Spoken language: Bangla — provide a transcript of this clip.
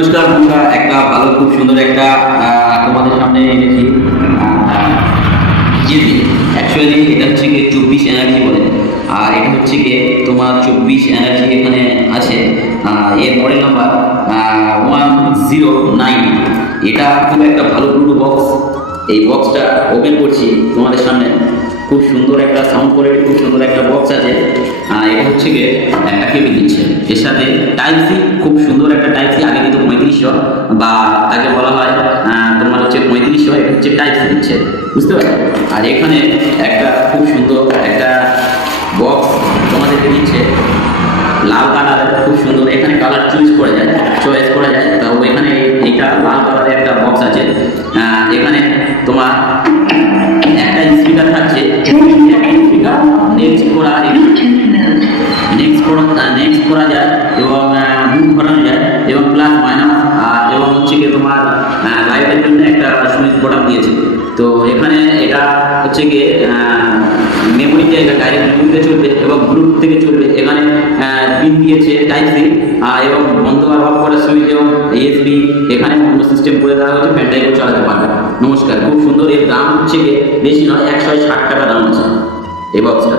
নমস্কার বন্ধুরা, একটা ভালো খুব সুন্দর একটা তোমাদের সামনে এনেছি। জিবি অ্যাকচুয়ালি এটা হচ্ছে গিয়ে 24 এনার্জি বলে, আর এটা হচ্ছে গিয়ে তোমার 24 এনার্জি এখানে আছে। এর মডেল নাম্বার 109। এটা খুব একটা ভালো ব্লুটুথ বক্স। এই বক্সটা ওপেন করছি তোমাদের সামনে। খুব সুন্দর একটা সাউন্ড কোয়ালিটি, খুব সুন্দর একটা বক্স আছে। এটা হচ্ছে গিয়ে একটা কেবিল দিচ্ছে, এর সাথে টাইপ সি, খুব সুন্দর একটা টাইপ সি। আগে দিত 3500 বা তাকে বলা হয় তোমার হচ্ছে 3500, এটা হচ্ছে টাইপ সি দিচ্ছে, বুঝতে পারছো? আর এখানে একটা খুব সুন্দর একটা বক্স তোমাদেরকে দিচ্ছে, লাল কালারের, খুব সুন্দর। এখানে কালার চয়েস করা যায়। তো এখানে এটা লাল কালারের একটা বক্স আছে। এখানে তোমার একটা স্পিকার থাকছে, নেক্সট করা যায় এবং মুভ করানো যায় এবং প্লাস মাইনাস, এবং হচ্ছে কি তোমার লাইটের জন্য একটা সুইচ বোতাম দিয়েছে। তো এখানে এটা হচ্ছে কি মেমোরিতে, ডাইরেক্ট মেমোরিতে চলবে এবং ব্লুটুথ থেকে চলবে। এখানে পিন দিয়েছে টাইপ সি এবং বন্ধ আর অফ করার সুইচ এবং ইউএসবি এখানে সিস্টেম করে দেওয়া হচ্ছে, প্যান্ডাইভও চালাতে পারবে। নমস্কার, খুব সুন্দর। এর দাম হচ্ছে কি বেশি নয়, 160 টাকা দাম আছে এই বক্সটা।